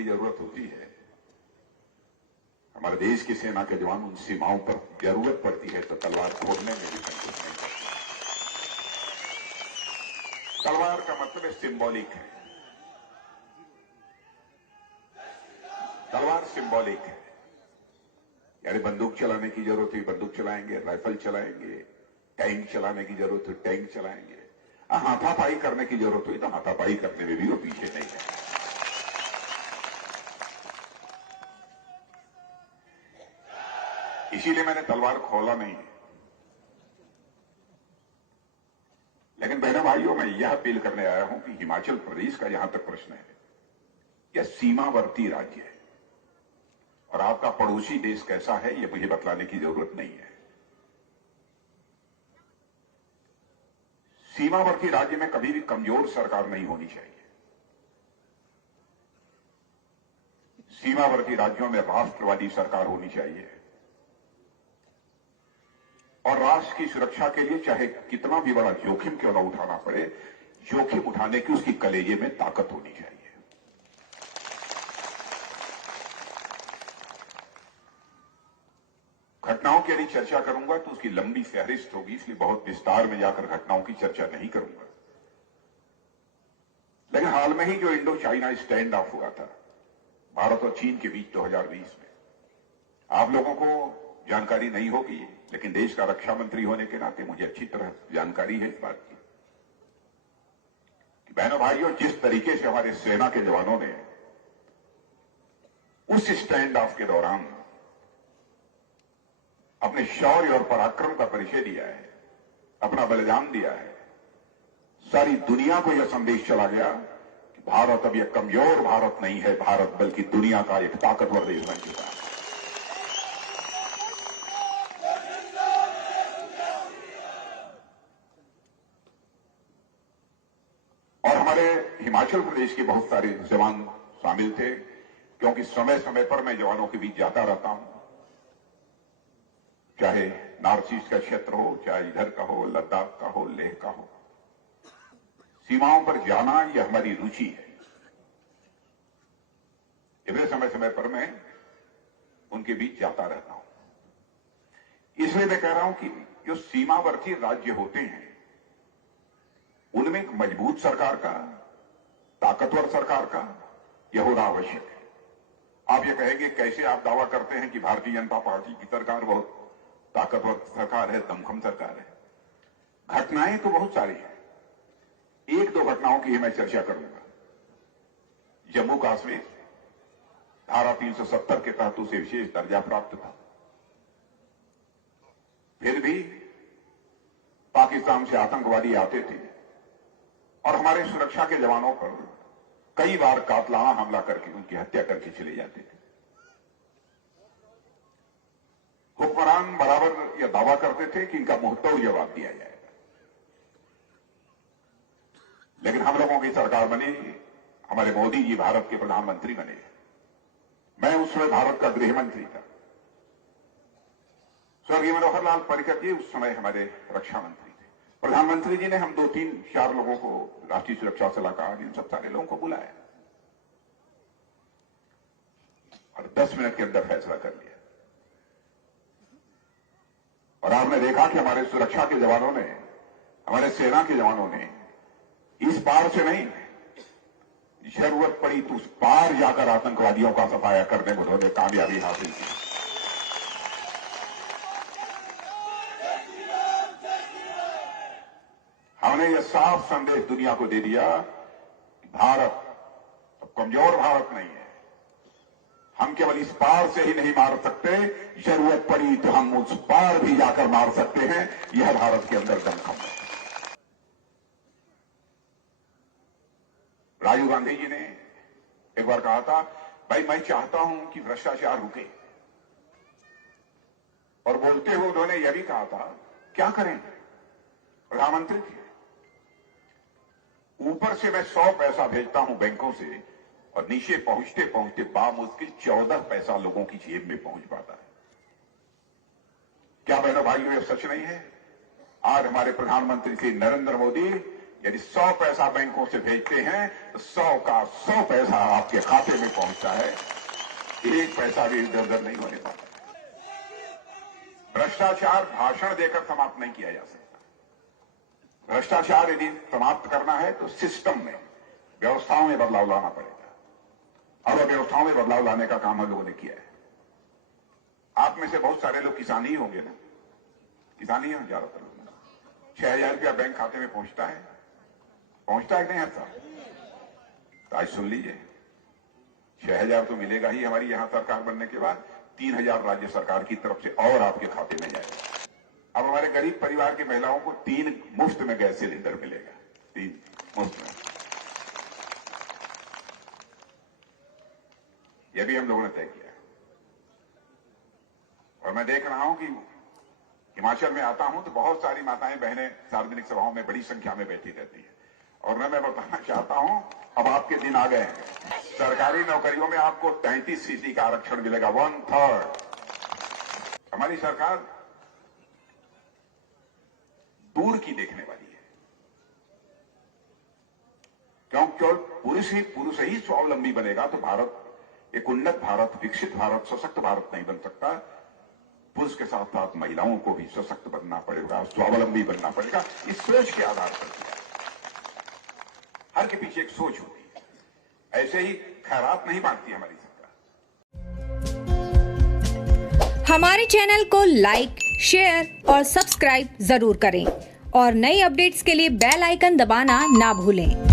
की जरूरत होती है। हमारे देश की सेना के जवान उन सीमाओं पर जरूरत पड़ती है तो तलवार खोलने में भी संकोच नहीं करते। तलवार का मतलब सिंबॉलिक है। तलवार सिंबॉलिक है, यानी बंदूक चलाने की जरूरत हुई बंदूक चलाएंगे, राइफल चलाएंगे, टैंक चलाने की जरूरत हुई टैंक चलाएंगे, हाथापाई करने की जरूरत हुई तो हाथापाई करने में भी वो पीछे नहीं है। इसीलिए मैंने तलवार खोला नहीं है। लेकिन बहनों भाइयों, मैं यह अपील करने आया हूं कि हिमाचल प्रदेश का जहां तक प्रश्न है, यह सीमावर्ती राज्य है और आपका पड़ोसी देश कैसा है यह मुझे बतलाने की जरूरत नहीं है। सीमावर्ती राज्य में कभी भी कमजोर सरकार नहीं होनी चाहिए। सीमावर्ती राज्यों में राष्ट्रवादी सरकार होनी चाहिए और राष्ट्र की सुरक्षा के लिए चाहे कितना भी बड़ा जोखिम क्यों न उठाना पड़े, जोखिम उठाने की उसकी कलेजे में ताकत होनी चाहिए। घटनाओं की यदि चर्चा करूंगा तो उसकी लंबी फहरिस्त होगी, इसलिए बहुत विस्तार में जाकर घटनाओं की चर्चा नहीं करूंगा। लेकिन हाल में ही जो इंडो चाइना स्टैंड ऑफ हुआ था भारत और चीन के बीच 2020 में, आप लोगों को जानकारी नहीं होगी, लेकिन देश का रक्षा मंत्री होने के नाते मुझे अच्छी तरह जानकारी है इस बात की कि बहनों भाइयों, जिस तरीके से हमारे सेना के जवानों ने उस स्टैंड ऑफ के दौरान अपने शौर्य और पराक्रम का परिचय दिया है, अपना बलिदान दिया है, सारी दुनिया को यह संदेश चला गया कि भारत अब यह कमजोर भारत नहीं है, भारत बल्कि दुनिया का एक ताकतवर देश बन चुका है। और हमारे हिमाचल प्रदेश के बहुत सारे जवान शामिल थे, क्योंकि समय समय पर मैं जवानों के बीच जाता रहता हूं, चाहे नॉर्थ ईस्ट का क्षेत्र हो, चाहे इधर का हो, लद्दाख का हो, लेह का हो। सीमाओं पर जाना यह हमारी रुचि है। इसलिए समय समय पर मैं उनके बीच जाता रहता हूं। इसलिए मैं कह रहा हूं कि जो सीमावर्ती राज्य होते हैं उनमें एक मजबूत सरकार का, ताकतवर सरकार का यह होना आवश्यक है। आप ये कहेंगे कैसे आप दावा करते हैं कि भारतीय जनता पार्टी की सरकार बहुत ताकतवर सरकार है, दमखम सरकार है। घटनाएं तो बहुत सारी हैं, एक दो घटनाओं की ही मैं चर्चा करूंगा। जम्मू कश्मीर धारा 370 के तहत उसे विशेष दर्जा प्राप्त था, फिर भी पाकिस्तान से आतंकवादी आते थे और हमारे सुरक्षा के जवानों पर कई बार कातलाना हमला करके उनकी हत्या करके चले जाते थे। हुक्मरान बराबर यह दावा करते थे कि इनका मुंहतोड़ जवाब दिया जाएगा, लेकिन हम लोगों की सरकार बनी, हमारे मोदी जी भारत के प्रधानमंत्री बने। मैं उस समय भारत का गृह मंत्री था, स्वर्गीय मनोहर लाल पर्रिकर जी उस समय हमारे रक्षा मंत्री थे। प्रधानमंत्री जी ने हम 2-3-4 लोगों को, राष्ट्रीय सुरक्षा सलाहकार, इन सब सारे लोगों को बुलाया और 10 मिनट के अंदर फैसला कर लिया। और आपने देखा कि हमारे सुरक्षा के जवानों ने, हमारे सेना के जवानों ने इस पार से नहीं, जरूरत पड़ी तो उस पार जाकर आतंकवादियों का सफाया करने में उन्होंने कामयाबी हासिल की। हमने यह साफ संदेश दुनिया को दे दिया कि भारत अब कमजोर भारत नहीं है। हम केवल इस पार से ही नहीं मार सकते, जरूरत पड़ी तो हम उस पार भी जाकर मार सकते हैं। यह भारत के अंदर दमखम है। राजीव गांधी जी ने एक बार कहा था, भाई मैं चाहता हूं कि भ्रष्टाचार रुके, और बोलते हुए उन्होंने यह भी कहा था, क्या करें प्रधानमंत्री थे, ऊपर से मैं 100 पैसा भेजता हूं बैंकों से और नीचे पहुंचते पहुंचते बामुश्किल 14 पैसा लोगों की जेब में पहुंच पाता है। क्या बहनों भाइयों ये सच नहीं है? आज हमारे प्रधानमंत्री श्री नरेंद्र मोदी यदि 100 पैसा बैंकों से भेजते हैं तो 100 का 100 पैसा आपके खाते में पहुंचता है, 1 पैसा भी इधर उधर नहीं होने पाता। भ्रष्टाचार भाषण देकर समाप्त नहीं किया जा सकता। भ्रष्टाचार यदि समाप्त करना है तो सिस्टम में, व्यवस्थाओं में बदलाव लाना पड़ेगा। अब व्यवस्थाओं में बदलाव लाने का काम हम लोगों ने किया है। आप में से बहुत सारे लोग किसान ही होंगे ना, किसान ही हैं ज्यादातर लोग। 6,000 रुपया बैंक खाते में पहुंचता है कि नहीं हर साल? तो आज सुन लीजिए, 6,000 तो मिलेगा ही हमारी यहां सरकार बनने के बाद, 3,000 राज्य सरकार की तरफ से और आपके खाते में जाएगा। अब हमारे गरीब परिवार की महिलाओं को 3 मुफ्त में गैस सिलेंडर मिलेगा, 3 मुफ्त में। यह भी हम लोगों ने तय किया। और मैं देख रहा हूं कि हिमाचल में आता हूं तो बहुत सारी माताएं बहनें सार्वजनिक सभाओं में बड़ी संख्या में बैठी रहती है। और मैं बताना चाहता हूं, अब आपके दिन आ गए हैं। सरकारी नौकरियों में आपको 33% का आरक्षण मिलेगा, 1/3। हमारी सरकार दूर की देखने वाली है, क्योंकि केवल पुरुष ही स्वावलंबी बनेगा तो भारत एक उन्नत भारत, विकसित भारत, सशक्त भारत नहीं बन सकता। पुरुष के साथ साथ महिलाओं को भी सशक्त बनना पड़ेगा, स्वावलंबी बनना पड़ेगा। इस सोच के आधार पर हर के पीछे एक सोच होती है। ऐसे ही खैरात नहीं बांटती हमारी सरकार। हमारे चैनल को लाइक, शेयर और सब्सक्राइब जरूर करें और नई अपडेट्स के लिए बेल आइकन दबाना ना भूलें।